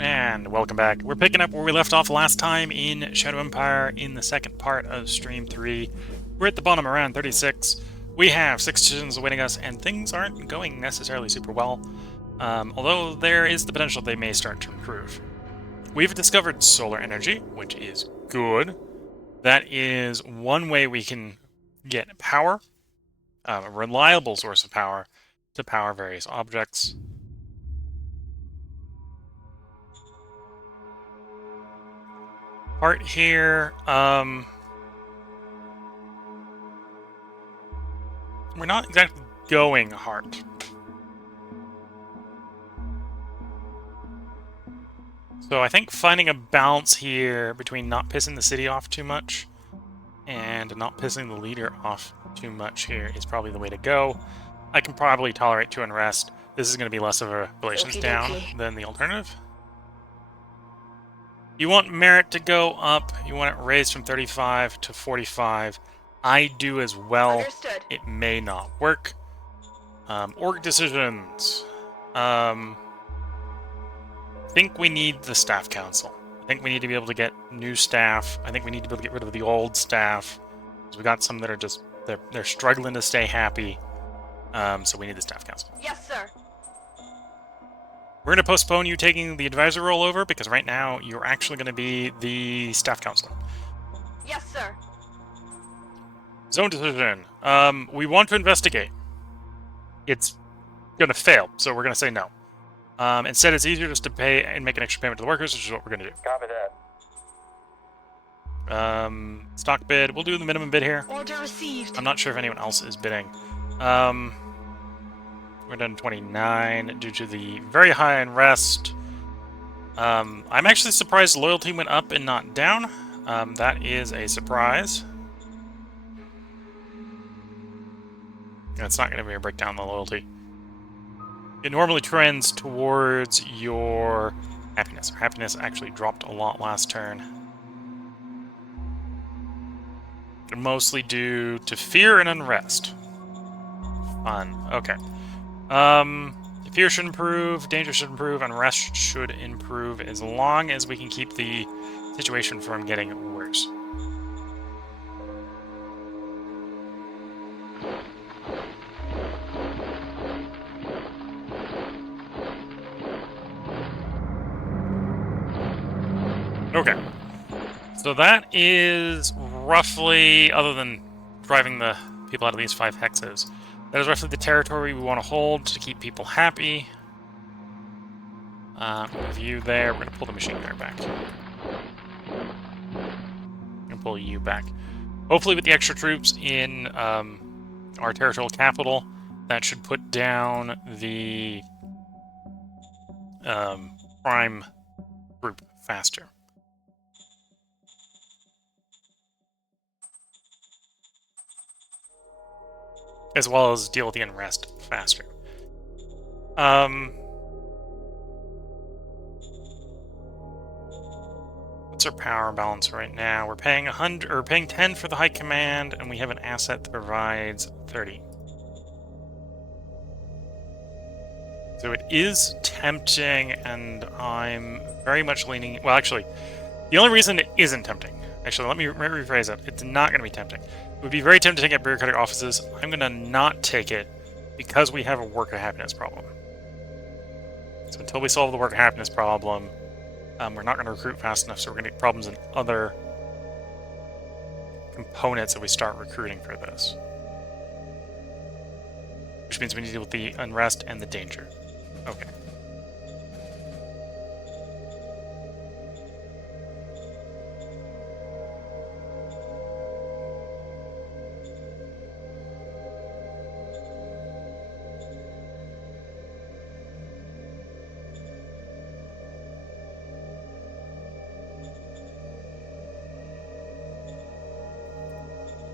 And welcome back. We're picking up where we left off last time in Shadow Empire in the second part of Stream 3. We're at the bottom around 36. We have 6 decisions awaiting us, and things aren't going necessarily super well. Although there is the potential they may start to improve. We've discovered solar energy, which is good. That is one way we can get power, a reliable source of power, to power various objects. Part here, we're not exactly going hard. So I think finding a balance here between not pissing the city off too much and not pissing the leader off too much here is probably the way to go. I can probably tolerate 2 unrest. This is going to be less of a relations down than the alternative. You want merit to go up. You want it raised from 35 to 45. I do as well. Understood. It may not work. Org decisions. I think we need the staff council. I think we need to be able to get new staff. I think we need to be able to get rid of the old staff. Because we got some that are just, they're struggling to stay happy. So we need the staff council. Yes, sir. We're going to postpone you taking the advisor role over, because right now you're actually going to be the staff council. Yes, sir. Zone decision. We want to investigate. It's going to fail, so we're going to say no. Instead, it's easier just to pay and make an extra payment to the workers, which is what we're going to do. Copy that. Stock bid. We'll do the minimum bid here. Order received. I'm not sure if anyone else is bidding. We're done 29 due to the very high unrest. I'm actually surprised loyalty went up and not down. That is a surprise. It's not going to be a breakdown in the loyalty. It normally trends towards your happiness. Happiness actually dropped a lot last turn. Mostly due to fear and unrest. Fun. Okay. Fear should improve, danger should improve, unrest should improve, as long as we can keep the situation from getting worse. Okay. So that is roughly, other than driving the people out of these 5 hexes, that is roughly the territory we want to hold to keep people happy. Review there. We're going to pull the machine gunner back. And pull you back. Hopefully with the extra troops in our territorial capital, that should put down the prime group faster. As well as deal with the unrest faster. What's our power balance right now? We're paying 100 or paying 10 for the high command, and we have an asset that provides 30. So it is tempting, and I'm very much leaning. Well, actually, the only reason it isn't tempting. Actually, let me rephrase that. It's not going to be tempting. It would be very tempting to take out bureaucratic offices. I'm going to not take it because we have a worker happiness problem. So until we solve the worker happiness problem, we're not going to recruit fast enough, so we're going to get problems in other components that we start recruiting for this. Which means we need to deal with the unrest and the danger. Okay.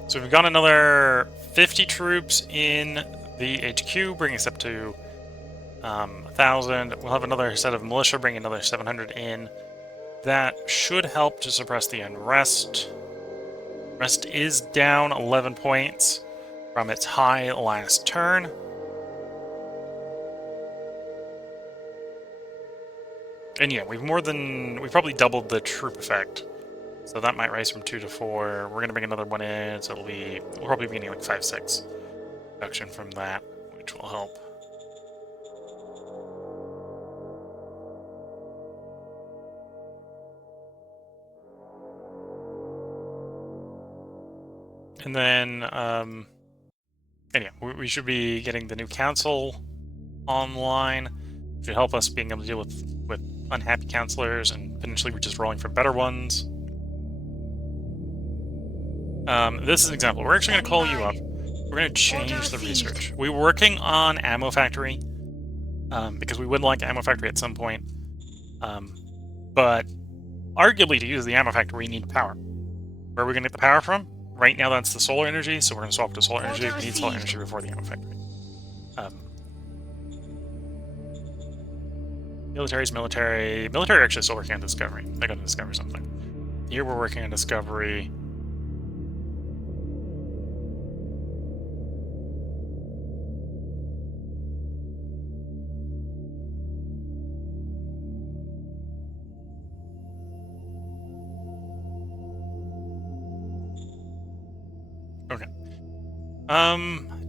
So we've got another 50 troops in the HQ, bringing us up to 1,000. We'll have another set of militia, bring another 700 in. That should help to suppress the unrest. Unrest is down 11 points from its high last turn. And yeah, we've probably doubled the troop effect. So that might rise from 2 to 4. We're gonna bring another one in, so we'll probably be getting like 5, 6 production from that, which will help. And then, anyway, we should be getting the new council online. Should help us being able to deal with unhappy counselors, and potentially we're just rolling for better ones. This is an example. We're actually going to call you up. We're going to change the research. We were working on Ammo Factory, because we would like Ammo Factory at some point. But arguably, to use the Ammo Factory, we need power. Where are we going to get the power from? Right now, that's the solar energy, so we're going to swap to solar energy. We need solar energy before the Ammo Factory. Military's military. Military actually still working on Discovery. They're going to discover something. Here we're working on Discovery. Okay.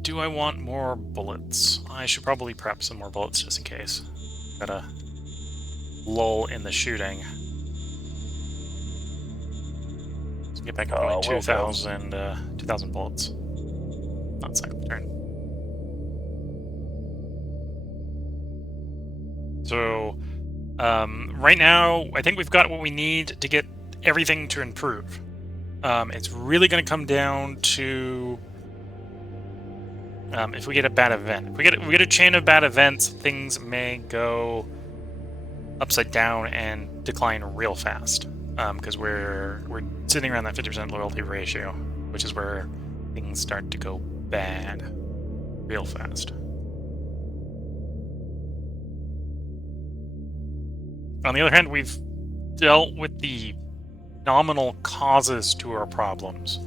Do I want more bullets? I should probably prep some more bullets just in case. Got a lull in the shooting. Let's get back up to my 2,000 bullets. Not second turn. So, right now, I think we've got what we need to get everything to improve. It's really going to come down to if we get a bad event. If we get a chain of bad events, things may go upside down and decline real fast. Because we're sitting around that 50% loyalty ratio, which is where things start to go bad real fast. On the other hand, we've dealt with the nominal causes to our problems,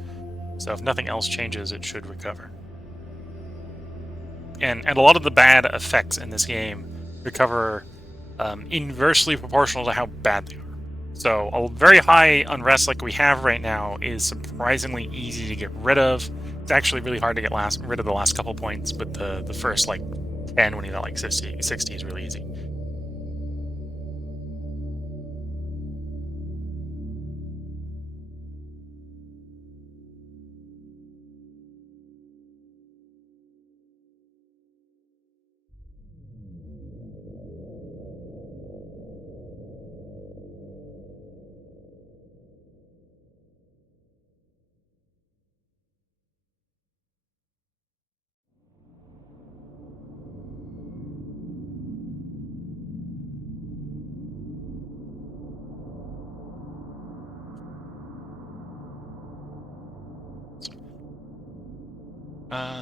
so if nothing else changes, it should recover. And a lot of the bad effects in this game recover inversely proportional to how bad they are. So a very high unrest like we have right now is surprisingly easy to get rid of. It's actually really hard to get rid of the last couple points, but the first like 10 when you got like 60 is really easy.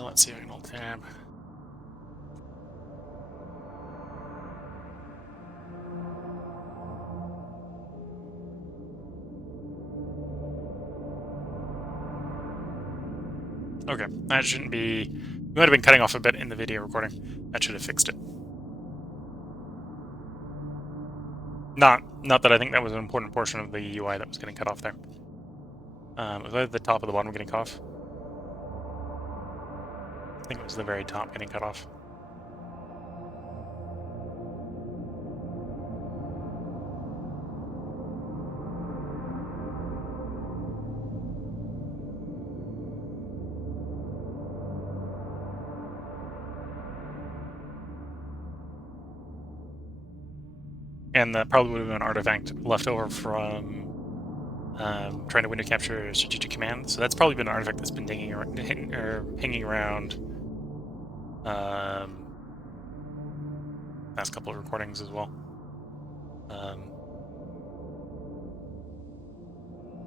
Let's see if I can hold tab. Okay, that shouldn't be... We might have been cutting off a bit in the video recording. That should have fixed it. Not that I think that was an important portion of the UI that was getting cut off there. Was that the top or the bottom getting cut off? I think it was the very top getting cut off. And that probably would have been an artifact left over from trying to window capture strategic command. So that's probably been an artifact that's been hanging around past couple of recordings as well.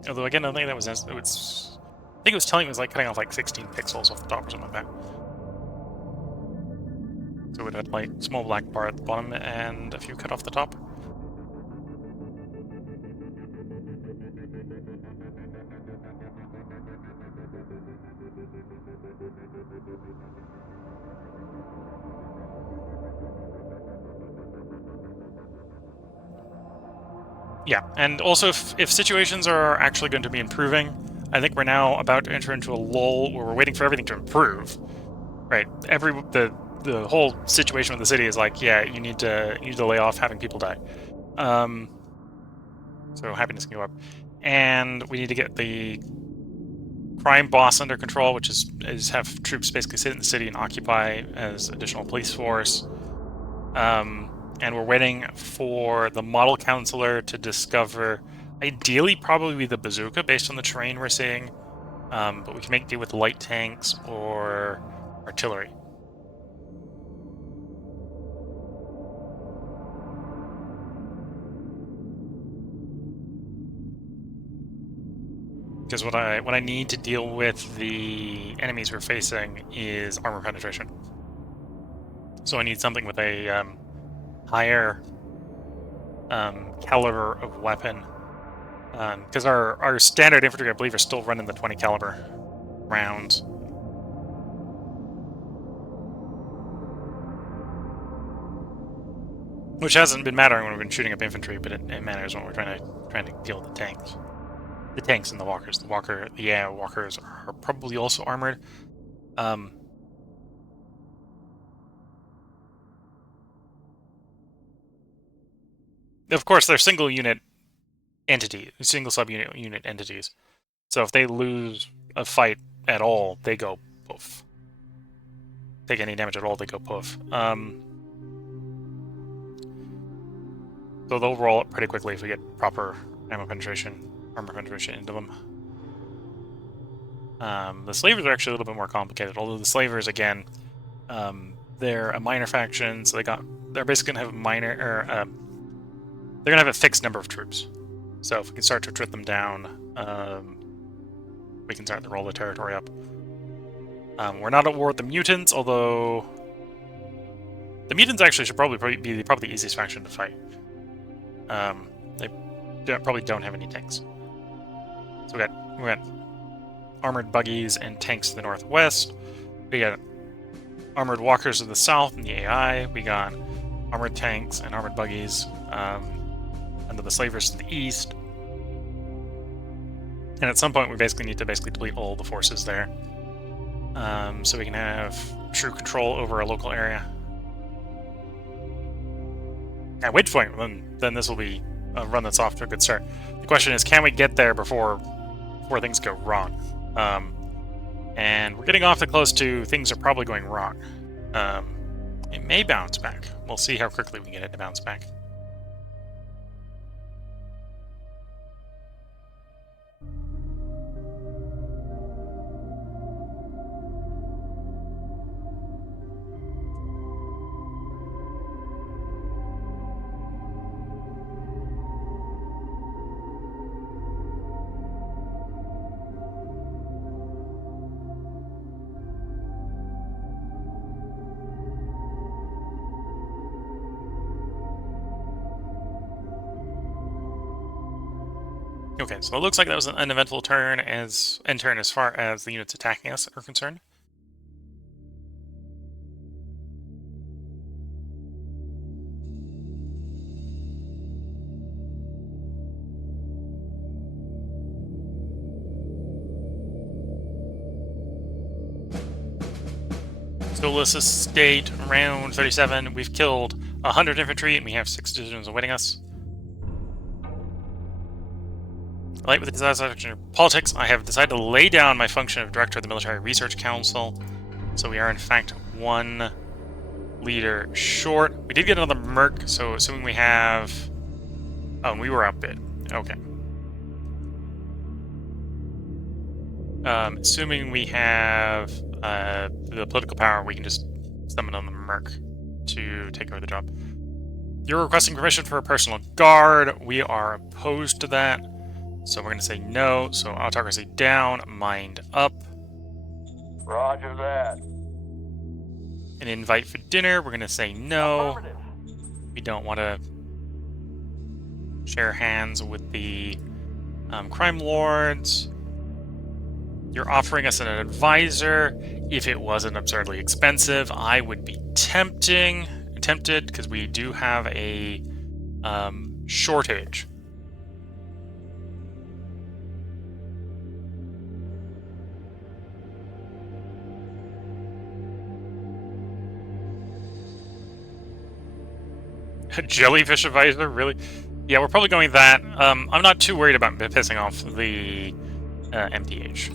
Although again, I don't think that was I think it was telling me it was like cutting off like 16 pixels off the top or something like that. So it had like small black bar at the bottom and a few cut off the top. Yeah, and also if situations are actually going to be improving, I think we're now about to enter into a lull where we're waiting for everything to improve. Right. The whole situation with the city is like, yeah, you need to lay off having people die. Um, so happiness can go up, and we need to get the crime boss under control, which is have troops basically sit in the city and occupy as additional police force. And we're waiting for the model counselor to discover, ideally, probably the bazooka based on the terrain we're seeing. But we can make do with light tanks or artillery. Because what I need to deal with the enemies we're facing is armor penetration. So I need something with a higher caliber of weapon. Because our standard infantry, I believe, are still running the 20 caliber rounds. Which hasn't been mattering when we've been shooting up infantry, but it matters when we're trying to deal with the tanks. The tanks and the walkers. Walkers are probably also armored. Of course, they're single unit unit entities. So if they lose a fight at all, they go poof. Take any damage at all, they go poof. So they'll roll up pretty quickly if we get proper armor penetration into them. The slavers are actually a little bit more complicated, although the slavers, again, they're a minor faction, so they're basically gonna have they're gonna have a fixed number of troops. So if we can start to trit them down, we can start to roll the territory up. We're not at war with the mutants, although the mutants actually should probably be the easiest faction to fight. They probably don't have any tanks. So we got armored buggies and tanks to the northwest. We got armored walkers to the south in the AI. We got armored tanks and armored buggies under the slavers to the east. And at some point, we basically need to delete all the forces there, so we can have true control over a local area. At which point, then this will be a run that's off to a good start. The question is, can we get there before things go wrong? And we're getting awfully close to things are probably going wrong. It may bounce back. We'll see how quickly we can get it to bounce back. Okay, so it looks like that was an uneventful turn as far as the units attacking us are concerned. Colossal State, round 37. We've killed 100 infantry and we have 6 divisions awaiting us. Light with the dissatisfaction of politics, I have decided to lay down my function of Director of the Military Research Council. So we are, in fact, 1 leader short. We did get another merc, so assuming we have... Oh, and we were outbid. Okay. Assuming we have the political power, we can just summon on the merc to take over the job. You're requesting permission for a personal guard. We are opposed to that. So we're going to say no. So autocracy down, mind up. Roger that. An invite for dinner, we're going to say no. We don't want to share hands with the crime lords. You're offering us an advisor. If it wasn't absurdly expensive, I would be tempted, because we do have a shortage A jellyfish advisor, really? Yeah, we're probably going that. I'm not too worried about pissing off the MDH.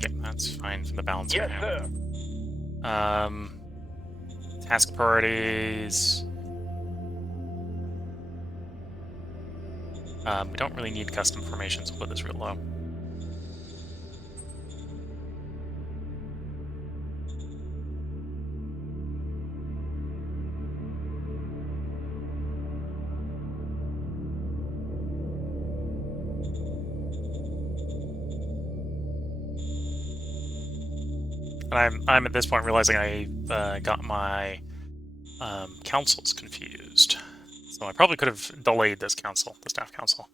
Yeah, that's fine for the balance right Yes, now. sir. Task priorities. We don't really need custom formations. We'll put this real low. And I'm at this point realizing I got my councils confused. So I probably could have delayed this council, the staff council.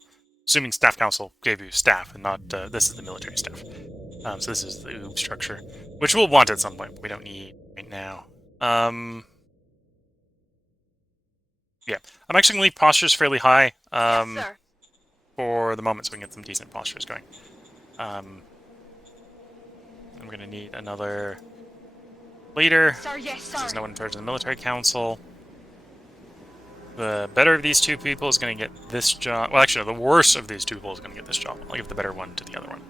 Assuming staff council gave you staff and not, this is the military staff. So this is the OOB structure, which we'll want at some point, but we don't need right now. Yeah, I'm actually going to leave postures fairly high Yes, sir. for the moment so we can get some decent postures going. And we're going to need another leader. Sir, yes, sir. There's no one in charge of the military council. The better of these two people is going to get this job. Well, actually, no, the worse of these two people is going to get this job. I'll give the better one to the other one.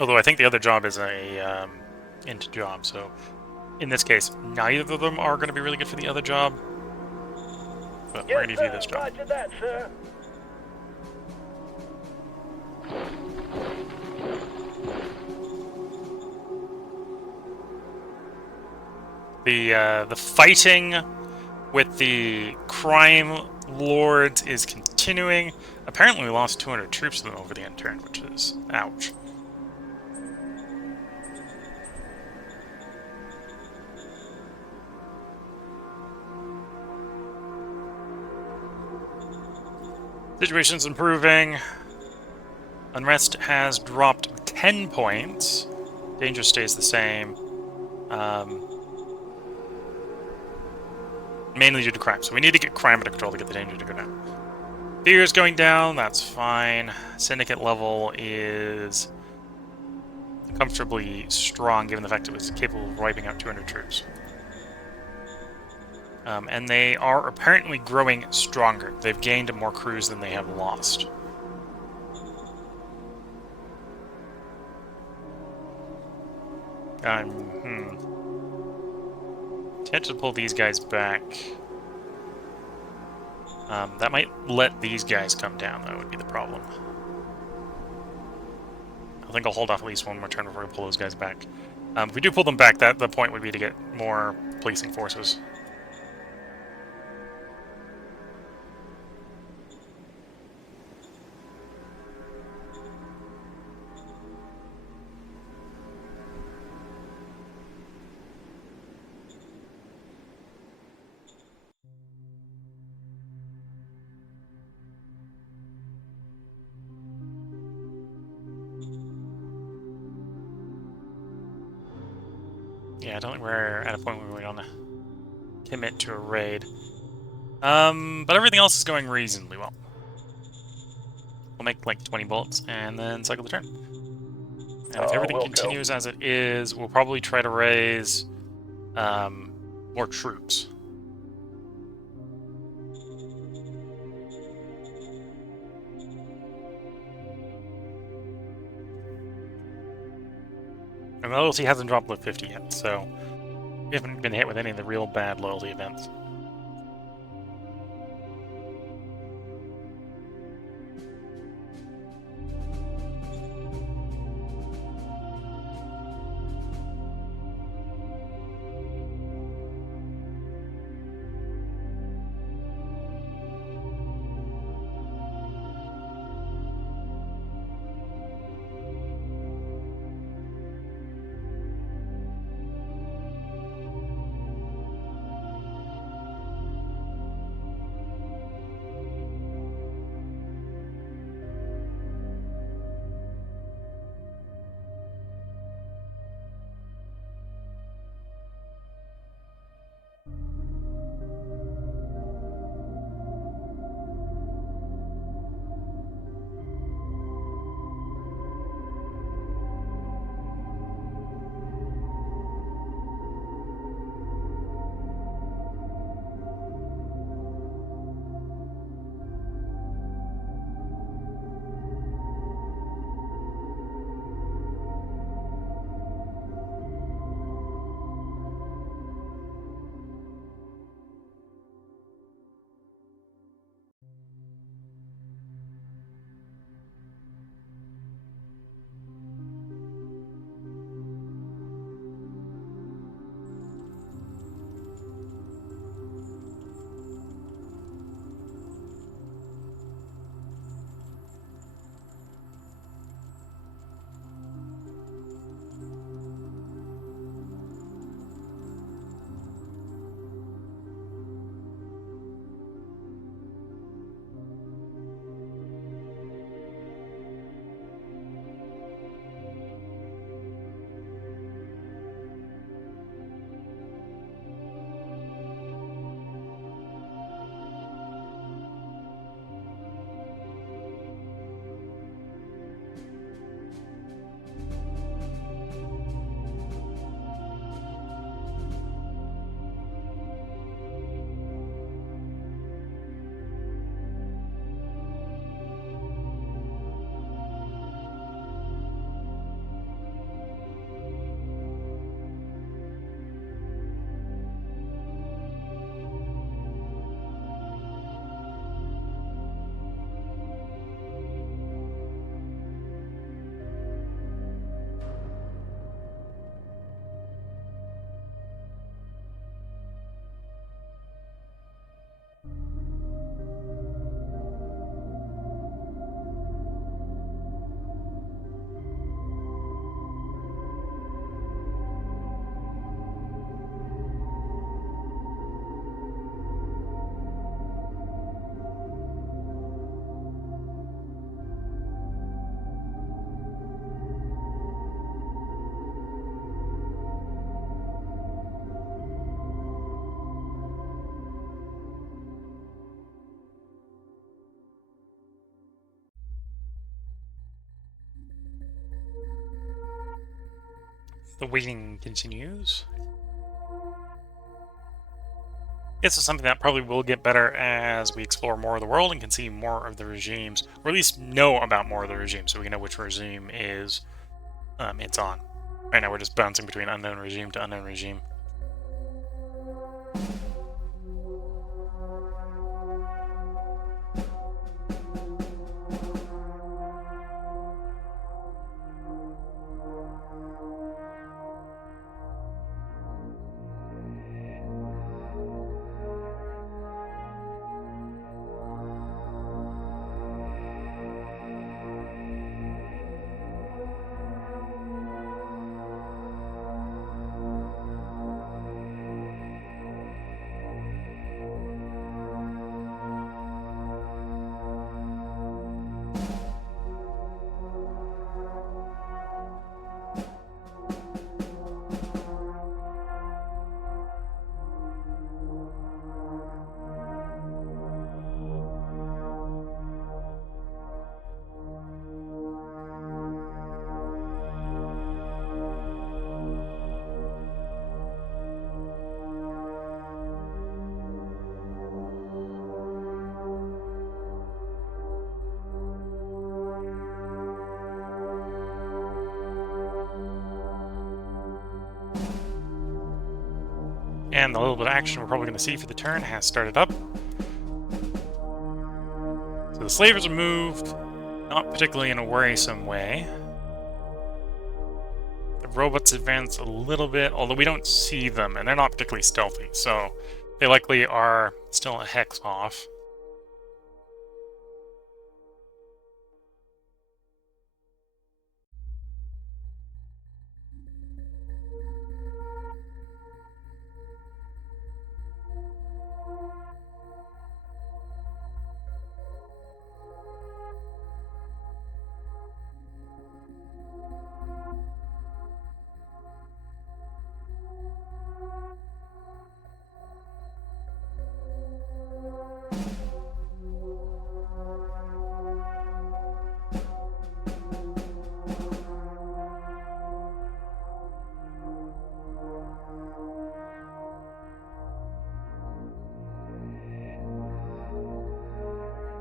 Although I think the other job is a int job, so in this case, neither of them are going to be really good for the other job. But we're going to give you this job. Roger that, sir. The fighting with the crime lords is continuing. Apparently we lost 200 troops to them over the end turn, which is ouch. Situation's improving. Unrest has dropped 10 points. Danger stays the same. Mainly due to crime. So we need to get crime under control to get the danger to go down. Fear is going down. That's fine. Syndicate level is comfortably strong, given the fact it was capable of wiping out 200 troops. And they are apparently growing stronger. They've gained more crews than they have lost. Tempted to pull these guys back. That might let these guys come down, though, would be the problem. I think I'll hold off at least one more turn before we pull those guys back. If we do pull them back, the point would be to get more policing forces. Yeah, I don't think we're at a point where we want to commit to a raid. But everything else is going reasonably well. We'll make like 20 bullets and then cycle the turn. And if everything continues as it is, we'll probably try to raise more troops. And loyalty hasn't dropped below 50 yet, so we haven't been hit with any of the real bad loyalty events. The waiting continues. This is something that probably will get better as we explore more of the world and can see more of the regimes, or at least know about more of the regimes, so we can know which regime is it's on. Right now we're just bouncing between unknown regime to unknown regime. And the little bit of action we're probably going to see for the turn has started up. So the slavers are moved, not particularly in a worrisome way. The robots advance a little bit, although we don't see them, and they're not particularly stealthy, so they likely are still a hex off.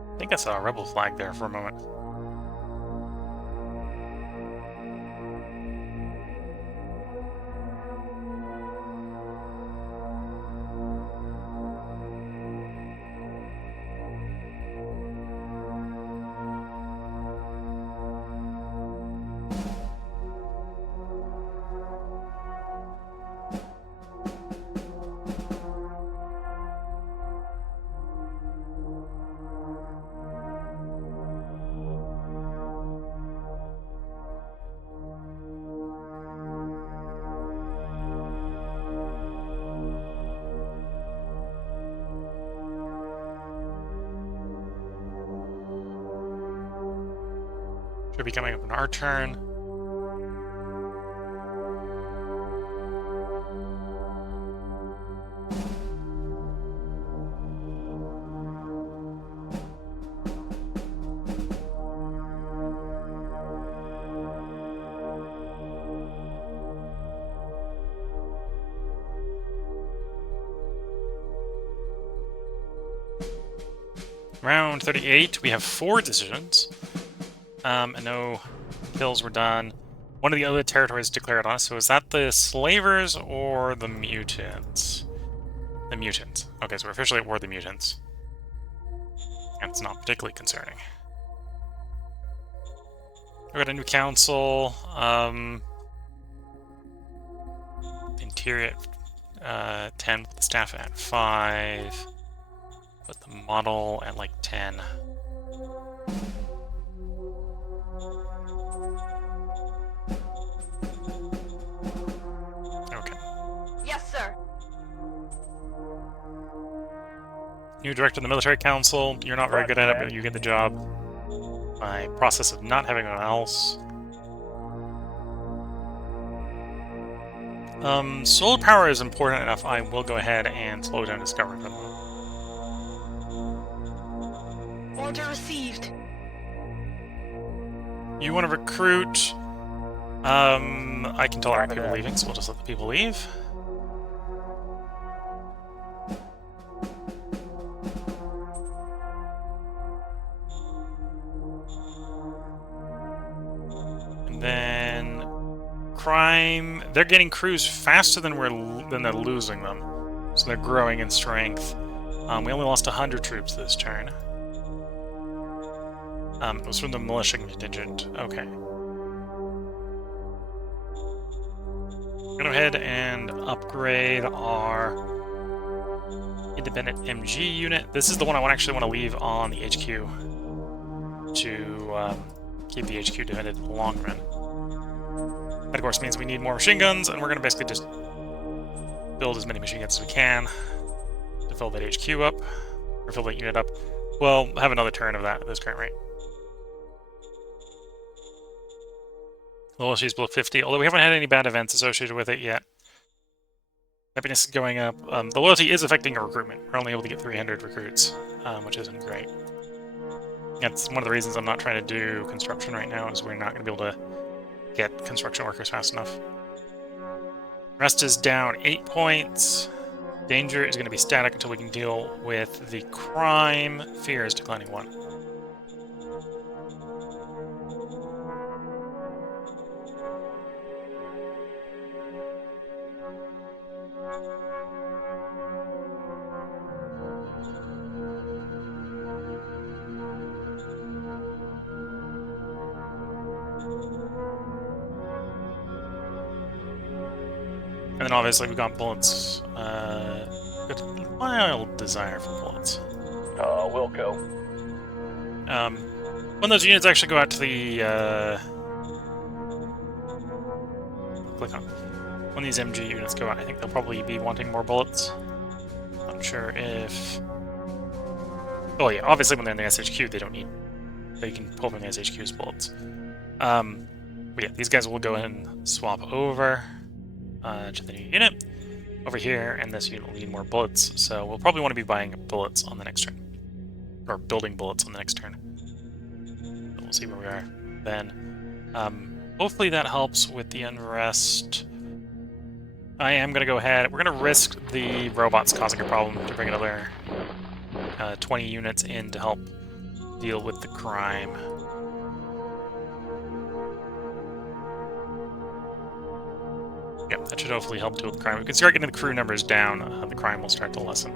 I think I saw a rebel flag there for a moment. Should be coming up on our turn. Round 38, we have 4 decisions. And no kills were done. One of the other territories declared on us, so is that the slavers or the mutants? The mutants. Okay, so we're officially at war with the mutants. And it's not particularly concerning. We got a new council. Interior at 10, the staff at 5. Put the model at like 10. New director of the military council. You're not very good at it, but you get the job by process of not having anyone else. Solar power is important enough. I will go ahead and slow down discovery for the moment. Order received. You want to recruit I can tolerate people leaving, so we'll just let the people leave. And then crime. They're getting crews faster than they're losing them, so they're growing in strength. We only lost 100 troops this turn. It was from the militia contingent. Okay. We're gonna go ahead and upgrade our independent MG unit. This is the one I actually want to leave on the HQ to keep the HQ defended in the long run. That, of course, means we need more machine guns, and we're gonna basically just build as many machine guns as we can to fill that HQ up, or fill that unit up. Well, have another turn of that at this current rate. Loyalty is below 50, although we haven't had any bad events associated with it yet. Happiness is going up. The loyalty is affecting our recruitment. We're only able to get 300 recruits, which isn't great. That's one of the reasons I'm not trying to do construction right now, is we're not going to be able to get construction workers fast enough. Rest is down 8 points. Danger is going to be static until we can deal with the crime. Fear is declining 1. And then obviously we got bullets. Got a mild desire for bullets. We'll go. When those units actually go out to the click on. When these MG units go out, I think they'll probably be wanting more bullets. Not sure if. Oh yeah, obviously when they're in the SHQ, they don't need. They can pull from the SHQ's bullets. But yeah, these guys will go ahead and swap over to the new unit over here, and this unit will need more bullets. So we'll probably want to be buying bullets on the next turn, or building bullets on the next turn. So we'll see where we are then. Hopefully that helps with the unrest. I am going to go ahead. We're going to risk the robots causing a problem to bring another 20 units in to help deal with the crime. Yep, that should hopefully help deal with the crime. If we can start getting the crew numbers down, the crime will start to lessen.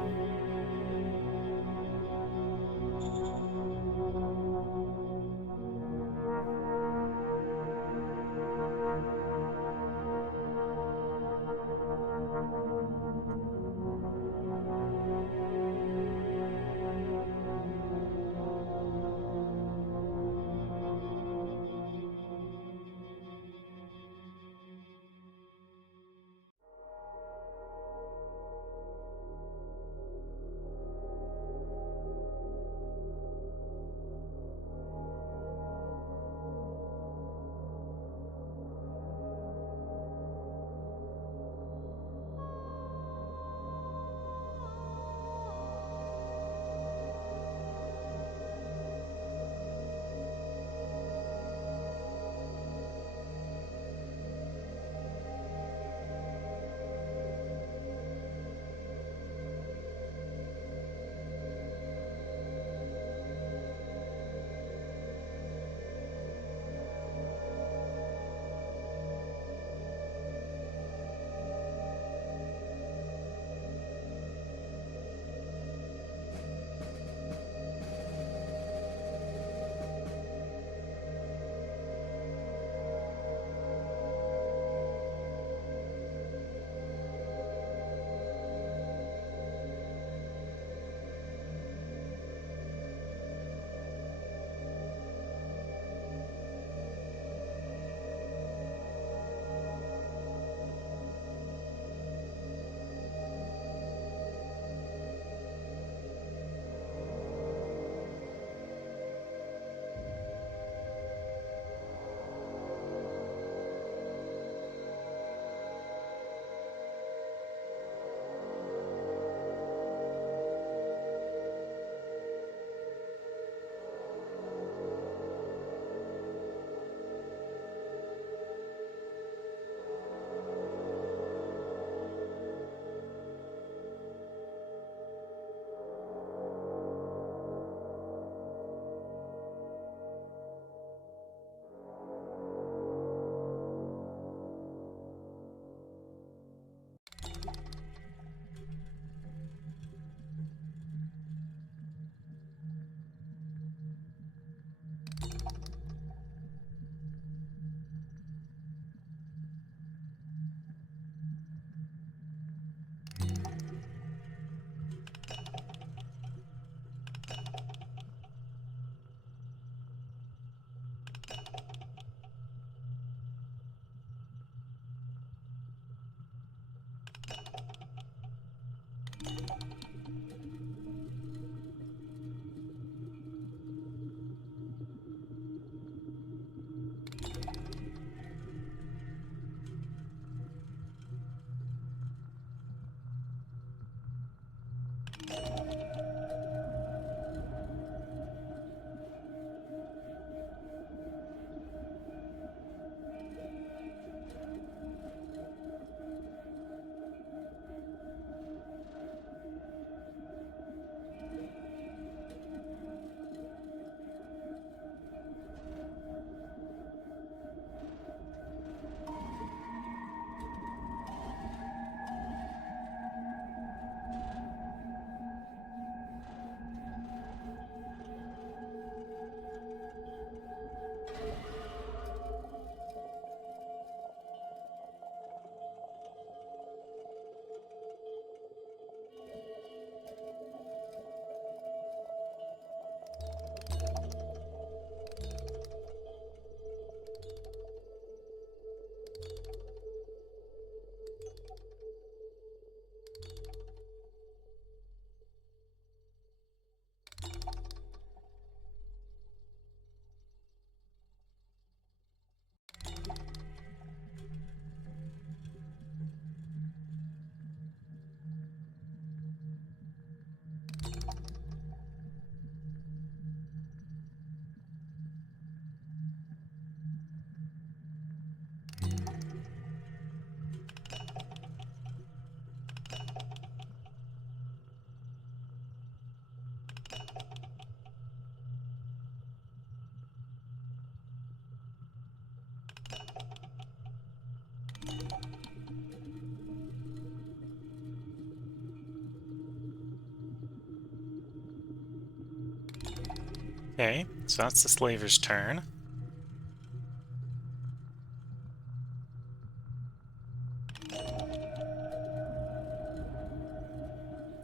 Okay, so that's the slaver's turn.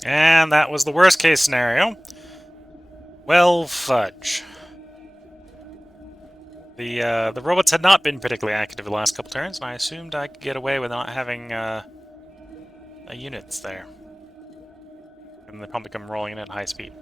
And that was the worst case scenario. Well, fudge. The robots had not been particularly active the last couple turns, and I assumed I could get away with not having units there. And they probably come rolling in at high speed.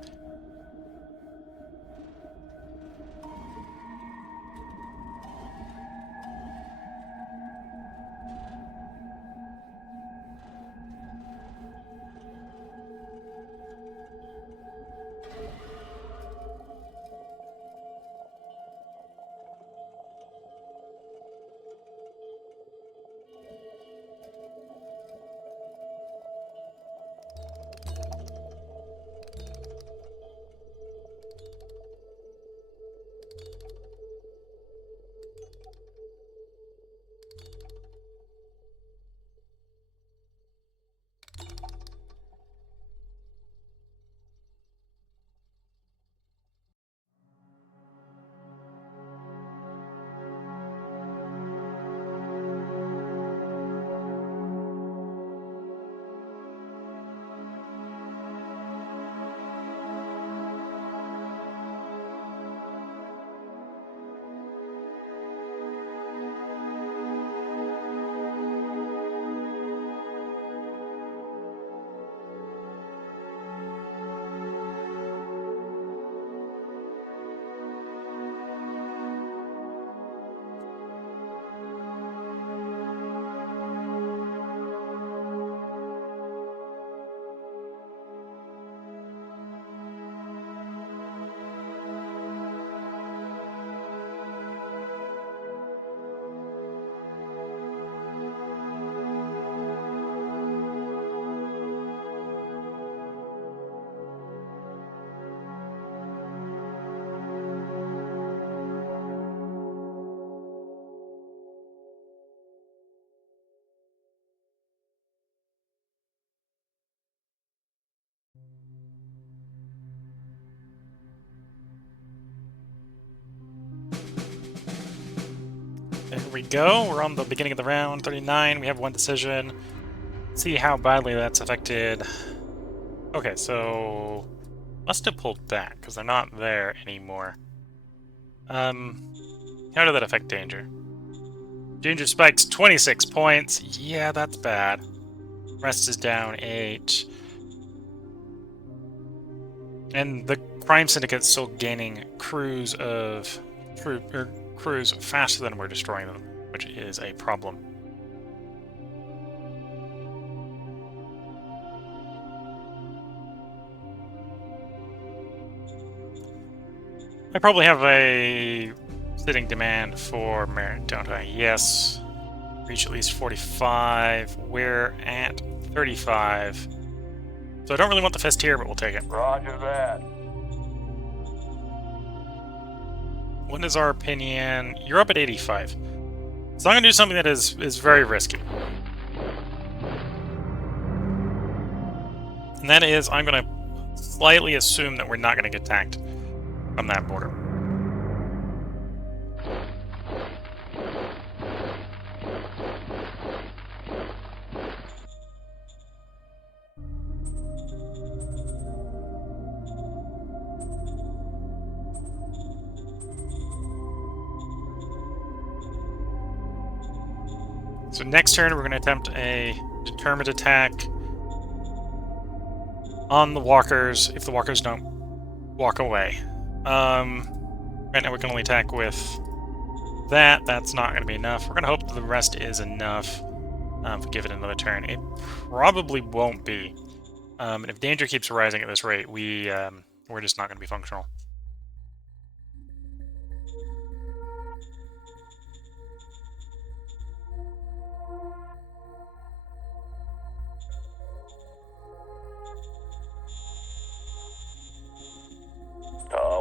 There we go. We're on the beginning of the round. 39. We have one decision. See how badly that's affected. Okay, so must have pulled back because they're not there anymore. How did that affect danger? Danger spikes 26 points. Yeah, that's bad. Rest is down 8. And the crime syndicate's still gaining crews faster than we're destroying them, which is a problem. I probably have a sitting demand for merit, don't I? Yes. Reach at least 45. We're at 35. So I don't really want the fist here, but we'll take it. Roger that. What is our opinion? You're up at 85. So I'm going to do something that is very risky. And that is, I'm going to slightly assume that we're not going to get attacked from that border. So next turn, we're going to attempt a determined attack on the walkers if the walkers don't walk away. Right now we can only attack with that. That's not going to be enough. We're going to hope that the rest is enough to give it another turn. It probably won't be. And if danger keeps rising at this rate, we're just not going to be functional.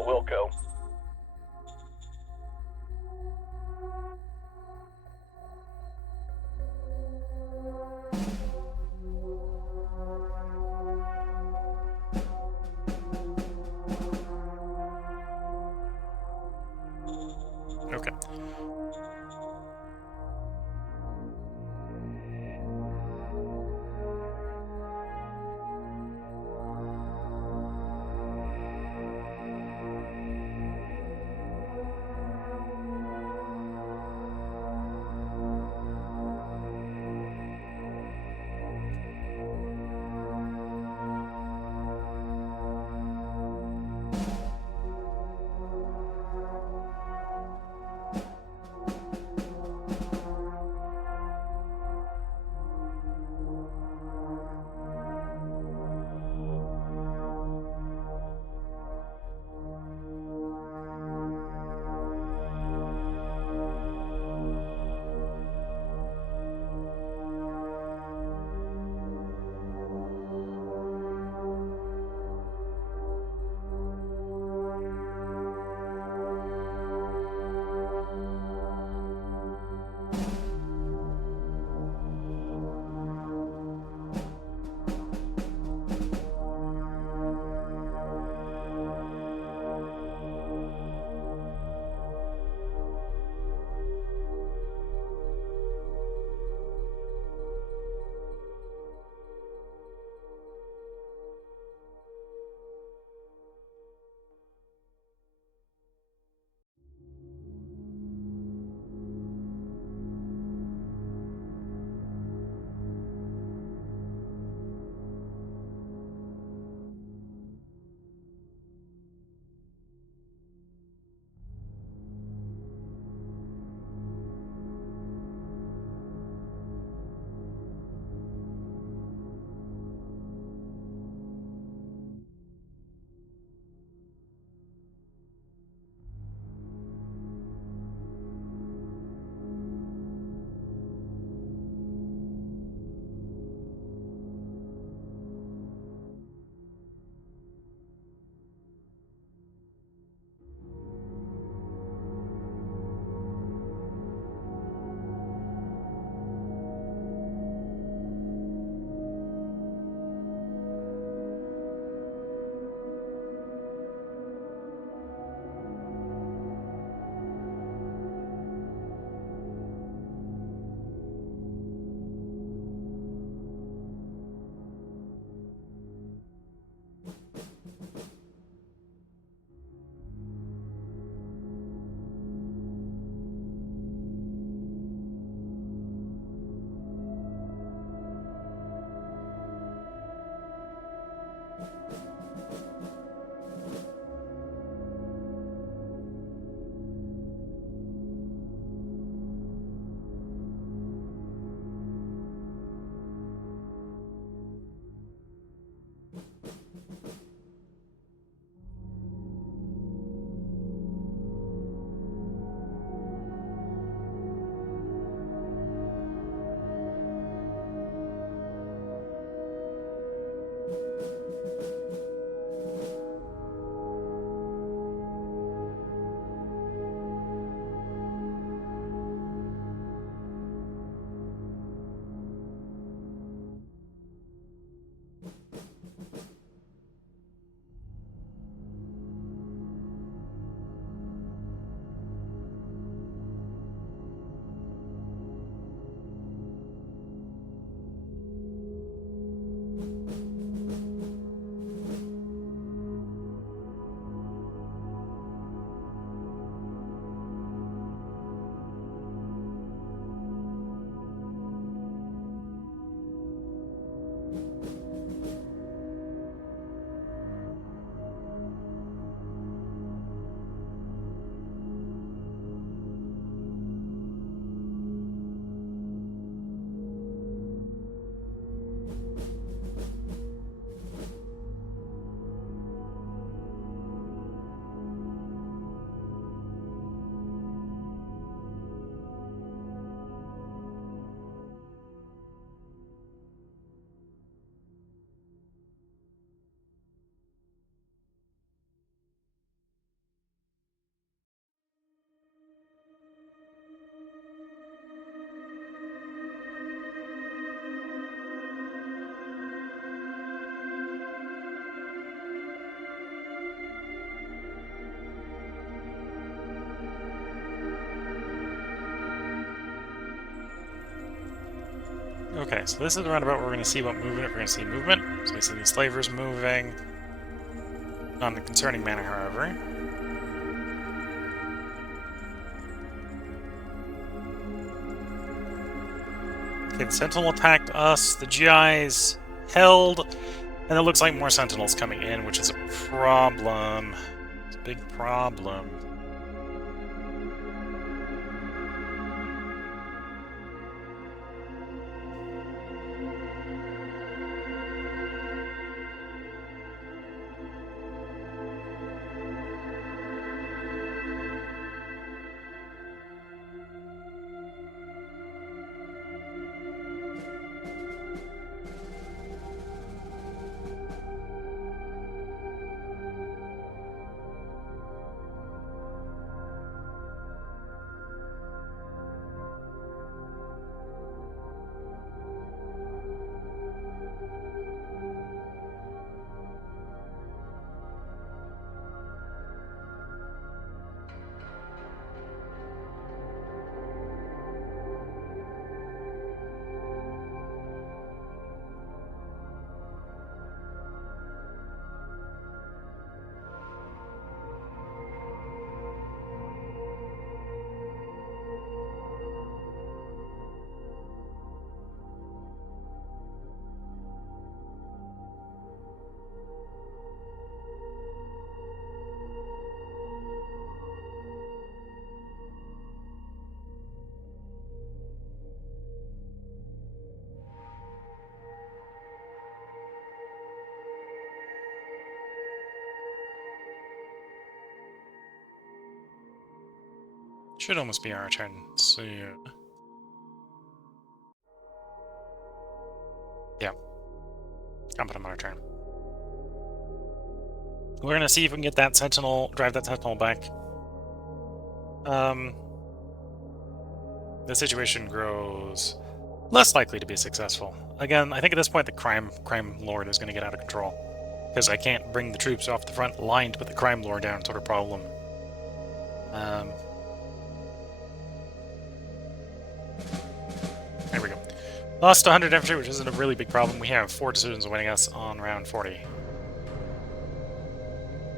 We'll go. Okay, so this is the roundabout where we're going to see what movement. We're going to see movement. So we see the slavers moving. Not in a concerning manner, however. Okay, the Sentinel attacked us. The GIs held. And it looks like more Sentinels coming in, which is a problem. It's a big problem. Should almost be our turn soon. Yeah. I'm putting on our turn. We're gonna see if we can get that Sentinel, drive that Sentinel back. The situation grows less likely to be successful. Again, I think at this point the crime lord is gonna get out of control. Because I can't bring the troops off the front line to put the crime lord down, sort of problem. There we go. Lost 100 infantry, which isn't a really big problem. We have 4 decisions winning us on round 40.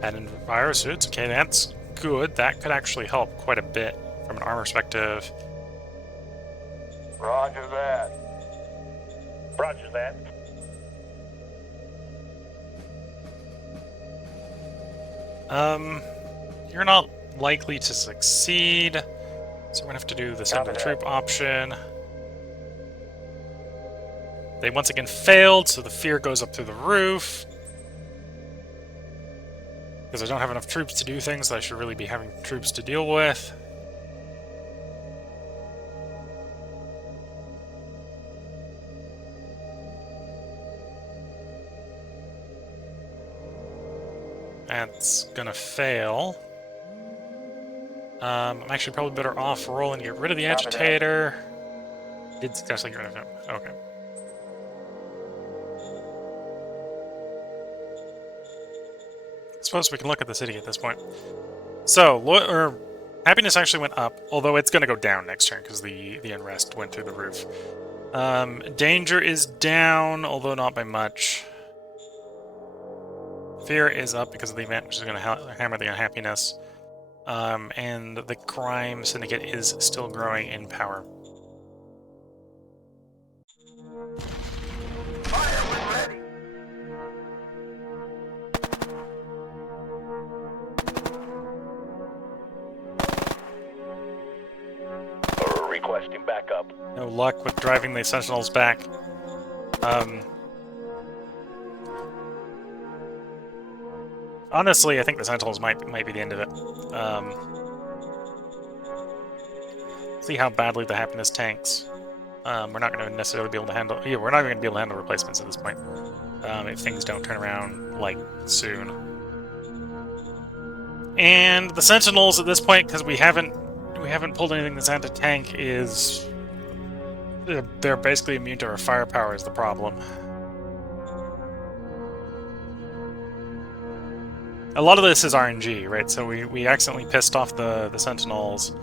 And in fire suits, okay, that's good. That could actually help quite a bit from an armor perspective. Roger that. Roger that. You're not likely to succeed, so we're gonna have to do the single troop option. They once again failed, so the fear goes up through the roof. Because I don't have enough troops to do things that I should really be having troops to deal with. That's gonna fail. I'm actually probably better off rolling to get rid of the agitator. Did successfully get rid of him. Okay. I suppose we can look at the city at this point. So, happiness actually went up, although it's going to go down next turn because the unrest went through the roof. Danger is down, although not by much. Fear is up because of the event, which is going to hammer the unhappiness. And the crime syndicate is still growing in power. Fire when ready. Requesting backup. No luck with driving the Sentinels back. Honestly, I think the Sentinels might be the end of it. See how badly the happiness tanks. We're not going to necessarily be able to handle. Yeah, we're not even going to be able to handle replacements at this point. If things don't turn around like soon. And the Sentinels at this point, because we haven't pulled anything that's anti-tank, is they're basically immune to our firepower is the problem. A lot of this is RNG, right? So we accidentally pissed off the Sentinels.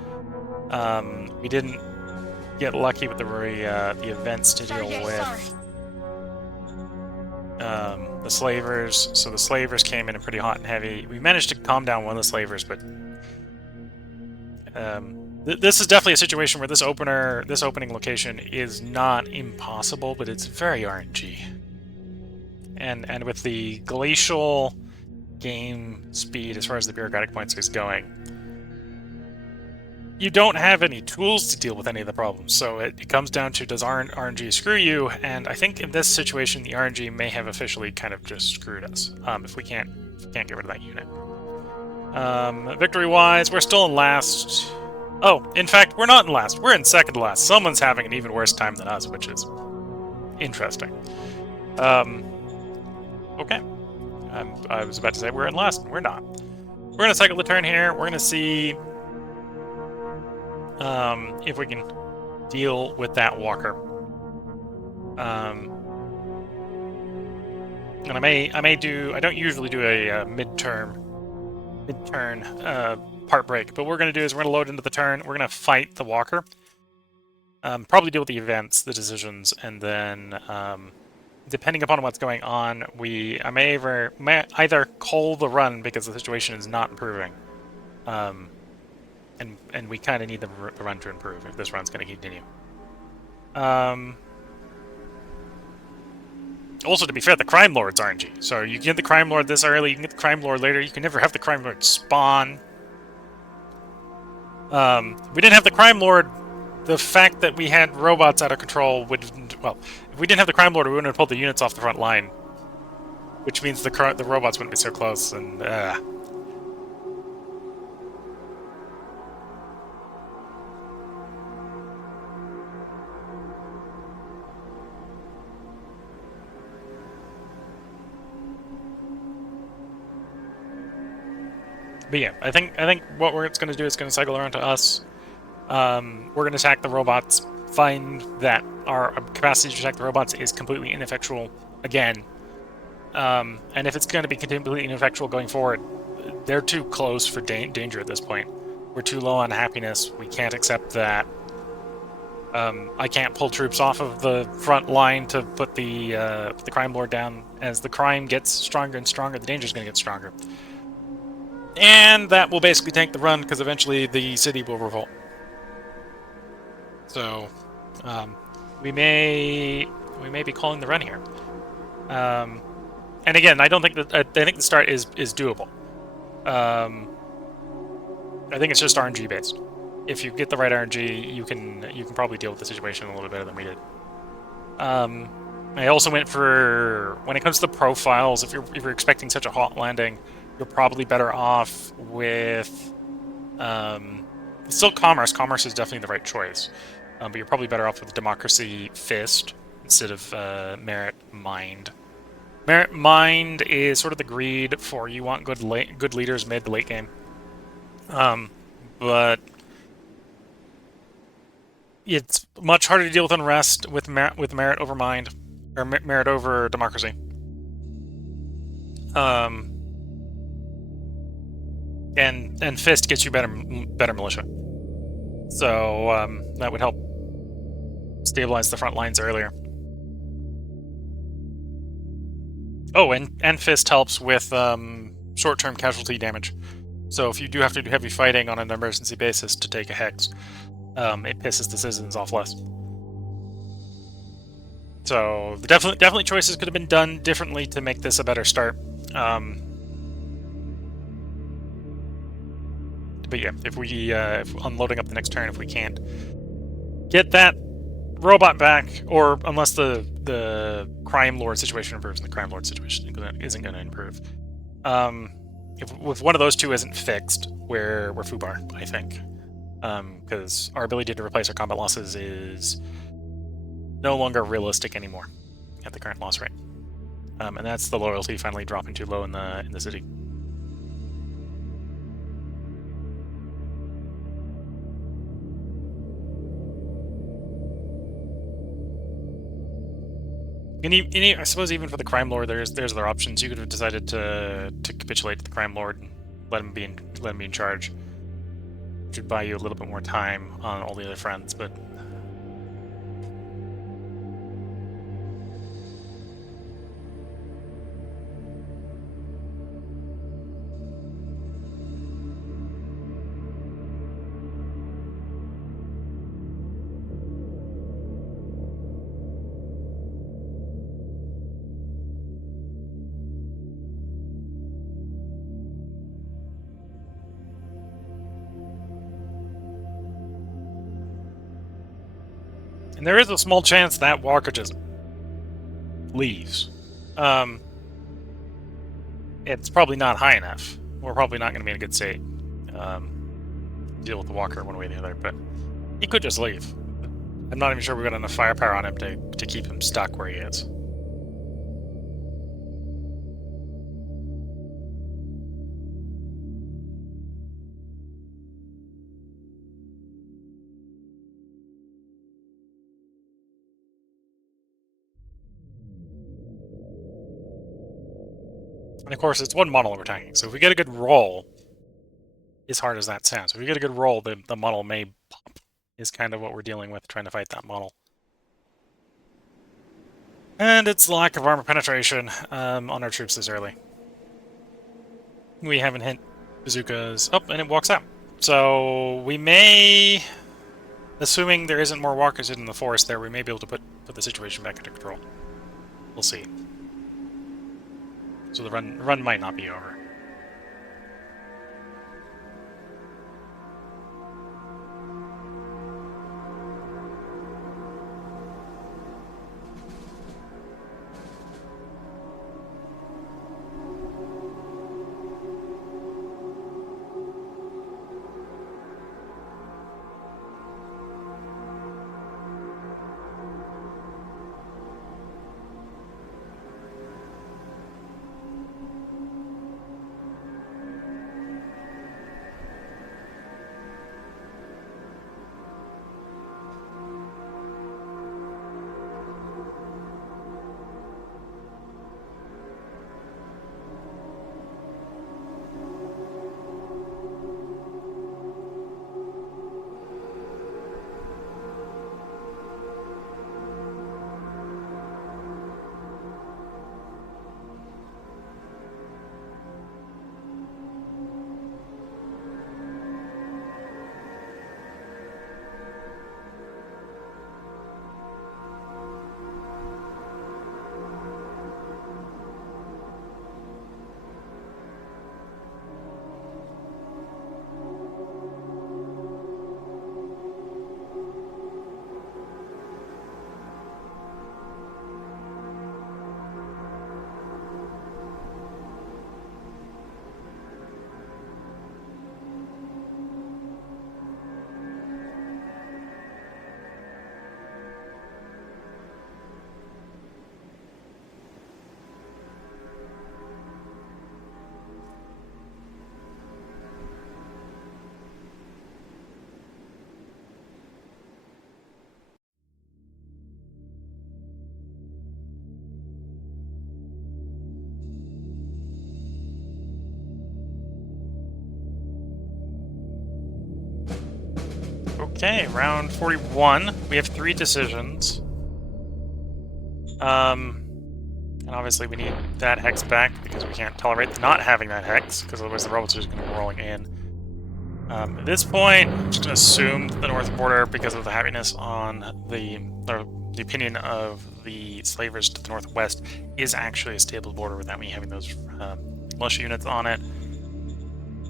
We didn't get lucky with the events to deal Sergey, with the slavers. So the slavers came in pretty hot and heavy. We managed to calm down one of the slavers, but this is definitely a situation where this opening location is not impossible, but it's very RNG. And with the glacial game speed as far as the bureaucratic points is going, you don't have any tools to deal with any of the problems. So it comes down to, does RNG screw you? And I think in this situation, the RNG may have officially kind of just screwed us if we can't get rid of that unit. Victory-wise, we're still in last. Oh, in fact, we're not in last. We're in second to last. Someone's having an even worse time than us, which is interesting. Okay. I was about to say we're in last. We're not. We're going to cycle the turn here. We're going to see if we can deal with that walker. And I don't usually do a mid-turn part break, but what we're going to do is we're going to load into the turn. We're going to fight the walker. Probably deal with the events, the decisions, and then depending upon what's going on, I may either call the run because the situation is not improving, and we kind of need the run to improve if this run's going to continue. Also, to be fair, the Crime Lord's RNG. So you can get the Crime Lord this early, you can get the Crime Lord later, you can never have the Crime Lord spawn. If we didn't have the Crime Lord, the fact that we had robots out of control wouldn't... Well, if we didn't have the Crime Lord, we wouldn't have pulled the units off the front line. Which means the robots wouldn't be so close, and... But yeah, I think what it's going to do is going to cycle around to us. We're going to attack the robots, find that our capacity to attack the robots is completely ineffectual again. And if it's going to be completely ineffectual going forward, they're too close for danger at this point. We're too low on happiness. We can't accept that. I can't pull troops off of the front line to put the Crime Lord down. As the crime gets stronger and stronger, the danger's going to get stronger. And that will basically tank the run, because eventually the city will revolt. So, we may be calling the run here. And again, I don't think that I think the start is doable. I think it's just RNG based. If you get the right RNG, you can probably deal with the situation a little bit better than we did. I also went for, when it comes to the profiles, if you're expecting such a hot landing, you're probably better off with still commerce. Commerce is definitely the right choice, but you're probably better off with Democracy Fist instead of Merit Mind. Merit Mind is sort of the greed for you want good leaders mid to late game, but it's much harder to deal with unrest with Merit over Mind, or Merit over Democracy. And Fist gets you better militia, so that would help stabilize the front lines earlier. Oh, and Fist helps with short-term casualty damage. So if you do have to do heavy fighting on an emergency basis to take a hex, it pisses the citizens off less. So definitely choices could have been done differently to make this a better start. But yeah, if unloading up the next turn, if we can't get that robot back, or unless the Crime Lord situation improves, and the Crime Lord situation isn't going to improve. If one of those two isn't fixed, we're FUBAR, I think. Because our ability to replace our combat losses is no longer realistic anymore at the current loss rate. And that's the loyalty finally dropping too low in the city. I suppose even for the Crime Lord, there's other options. You could have decided to capitulate to the Crime Lord and let him be in charge, which would buy you a little bit more time on all the other fronts. But And there is a small chance that walker just leaves. It's probably not high enough. We're probably not going to be in a good state. Deal with the walker one way or the other, but he could just leave. I'm not even sure we've got enough firepower on him to keep him stuck where he is. And of course, it's one model we're attacking, so if we get a good roll, as hard as that sounds, if we get a good roll, the model may pop, is kind of what we're dealing with trying to fight that model. And it's lack of armor penetration on our troops this early. We haven't hit bazookas. Oh, and it walks out. So we may, assuming there isn't more walkers in the forest there, we may be able to put the situation back under control. We'll see. So the run might not be over. Okay, round 41. We have 3 decisions. And obviously we need that hex back because we can't tolerate not having that hex, because otherwise the robots are just going to be rolling in. At this point, I'm just going to assume the north border, because of the happiness on the opinion of the slavers to the northwest, is actually a stable border without me having those militia units on it.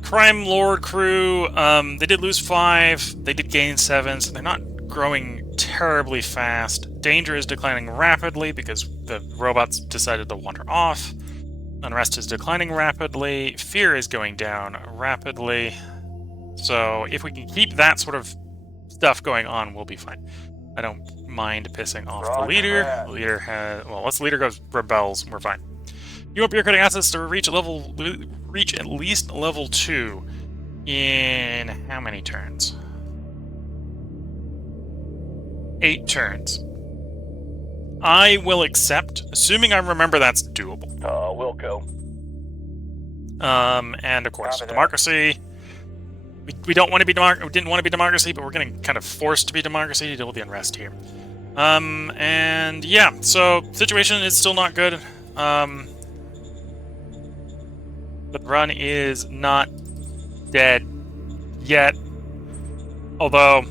Crime Lord crew, they did lose 5, they did gain 7, so they're not growing terribly fast. Danger is declining rapidly because the robots decided to wander off. Unrest is declining rapidly. Fear is going down rapidly. So if we can keep that sort of stuff going on, we'll be fine. I don't mind pissing off the leader. The leader has, well, once the leader goes rebels, we're fine. You want bureaucratic assets to reach at least level 2 in how many turns? 8 turns. I will accept, assuming I remember that's doable. We'll go. And of course, democracy. We don't want to be we didn't want to be democracy, but we're getting kind of forced to be democracy to deal with the unrest here. And yeah, so situation is still not good. The run is not dead yet, although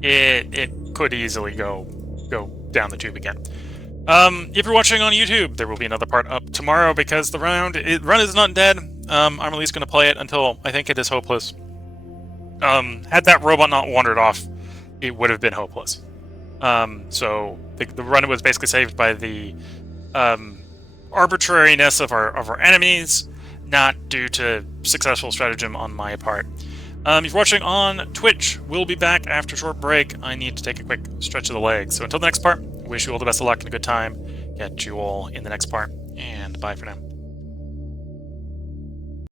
it could easily go down the tube again. If you're watching on YouTube, there will be another part up tomorrow because the run is not dead. I'm at least going to play it until I think it is hopeless. Had that robot not wandered off, it would have been hopeless. So the run was basically saved by the arbitrariness of our enemies, not due to successful stratagem on my part. If you're watching on Twitch, we'll be back after a short break. I need to take a quick stretch of the legs. So until the next part, wish you all the best of luck and a good time. Catch you all in the next part, and bye for now.